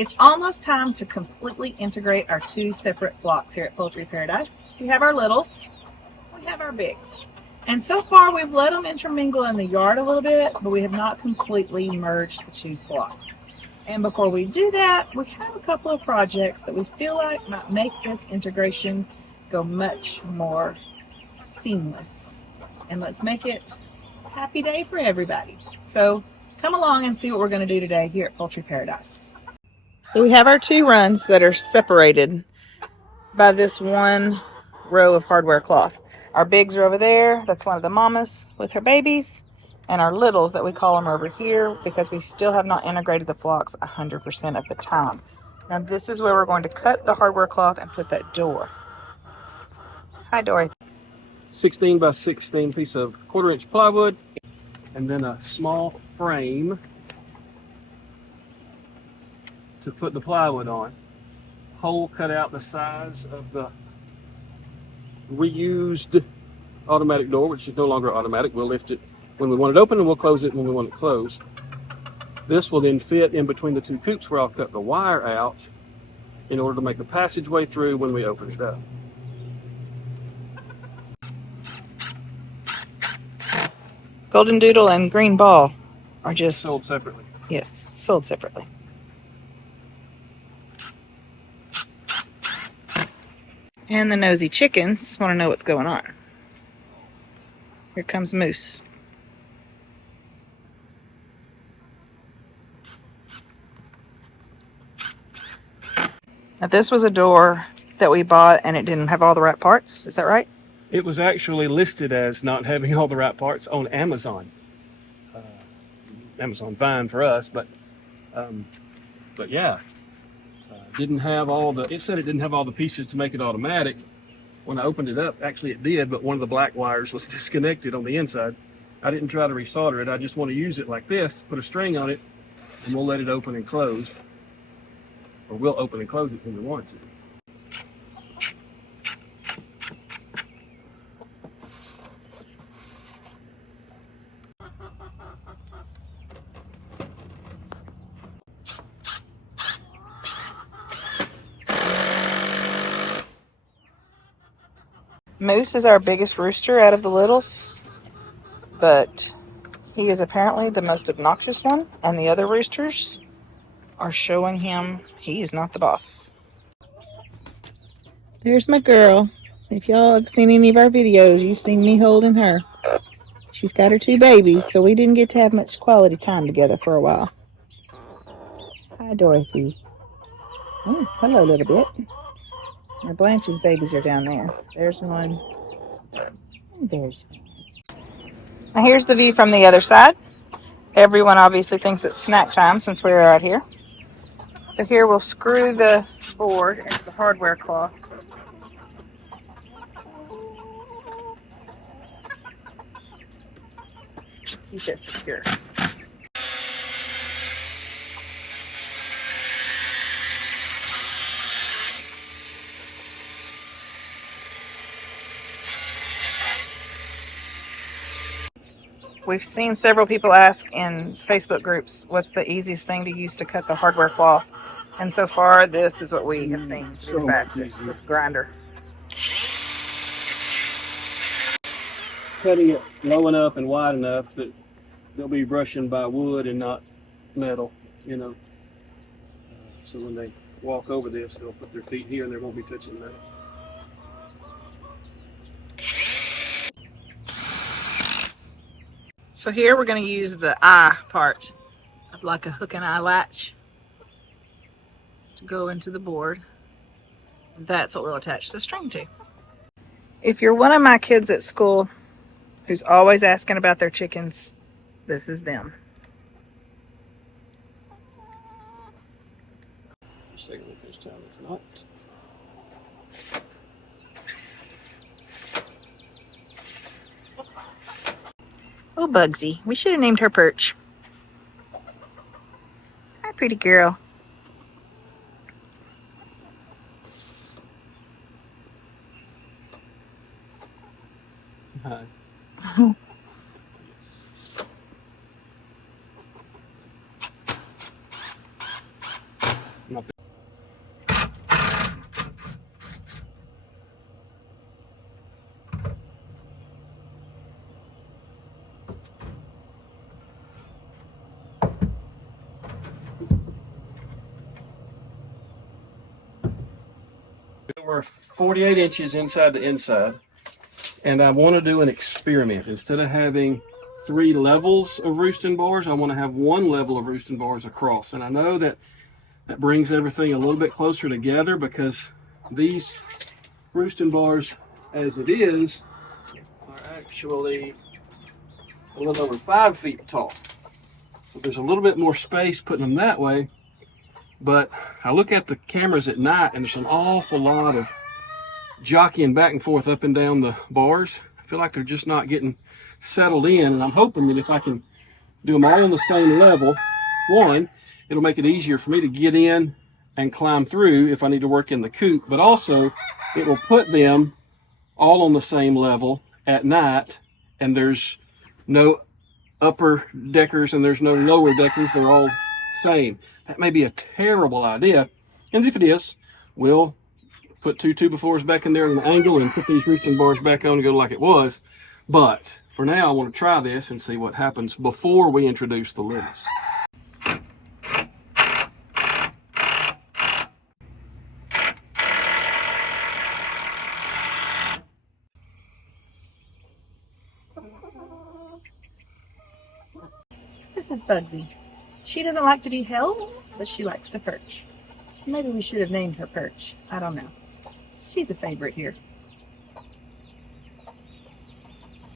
It's almost time to completely integrate our two separate flocks here at Poultry Paradise. We have our littles, we have our bigs. And so far we've let them intermingle in the yard a little bit, but we have not completely merged the two flocks. And before we do that, we have a couple of projects that we feel like might make this integration go much more seamless. And let's make it a happy day for everybody. So come along and see what we're going to do today here at Poultry Paradise. So we have our two runs that are separated by this one row of hardware cloth. Our bigs are over there. That's one of the mamas with her babies. And our littles that we call them over here because we still have not integrated the flocks 100% of the time. Now this is where we're going to cut the hardware cloth and put that door. Hi, Dorothy. 16 by 16 piece of 1/4 inch plywood, and then a small frame to put the plywood on. Hole cut out the size of the reused automatic door, which is no longer automatic. We'll lift it when we want it open and we'll close it when we want it closed. This will then fit in between the two coops where I'll cut the wire out in order to make a passageway through when we open it up. Golden Doodle and Green Ball are just sold separately. Yes, sold separately. And the nosy chickens want to know what's going on. Here comes Moose. Now this was a door that we bought and it didn't have all the right parts. Is that right? It was actually listed as not having all the right parts on Amazon. Amazon fine for us, but yeah, didn't have all the. It said it didn't have all the pieces to make it automatic. When I opened it up, actually it did, but one of the black wires was disconnected on the inside. I didn't try to resolder it. I just want to use it like this, put a string on it, and we'll let it open and close, or we'll open and close it when we want to. Moose is our biggest rooster out of the littles, but he is apparently the most obnoxious one, and the other roosters are showing him he is not the boss. There's my girl. If y'all have seen any of our videos, you've seen me holding her. She's got her two babies, so we didn't get to have much quality time together for a while. Hi, Dorothy. Oh, hello, little bit. Now Blanche's babies are down there. There's one. And there's one. Now here's the view from the other side. Everyone obviously thinks it's snack time since we're out here. But here we'll screw the board into the hardware cloth. Keep it secure. We've seen several people ask in Facebook groups, what's the easiest thing to use to cut the hardware cloth? And so far, this is what we have seen to be the fastest, this grinder. Cutting it low enough and wide enough that they'll be brushing by wood and not metal, you know. So when they walk over this, they'll put their feet here and they won't be touching metal. So here we're going to use the eye part of like a hook and eye latch to go into the board. And that's what we'll attach the string to. If you're one of my kids at school who's always asking about their chickens, this is them. Second fish time tonight. Oh, Bugsy. We should have named her Perch. Hi, pretty girl. Hi. Yes. we're 48 inches inside the inside, and I want to do an experiment. Instead of having 3 levels of roosting bars, I want to have 1 level of roosting bars across. And I know that brings everything a little bit closer together, because these roosting bars, as it is, are actually a little over 5 feet tall. So there's a little bit more space putting them that way. But I look at the cameras at night, and there's an awful lot of jockeying back and forth up and down the bars. I feel like they're just not getting settled in, and I'm hoping that if I can do them all on the same level, one, it'll make it easier for me to get in and climb through if I need to work in the coop, but also it will put them all on the same level at night, and there's no upper deckers and there's no lower deckers. They're all same. That may be a terrible idea, and if it is, we'll put 2 2x4s back in there at an angle and put these roosting bars back on and go like it was. But for now, I want to try this and see what happens before we introduce the littles. This is Bugsy. She doesn't like to be held, but she likes to perch. So maybe we should have named her Perch. I don't know. She's a favorite here.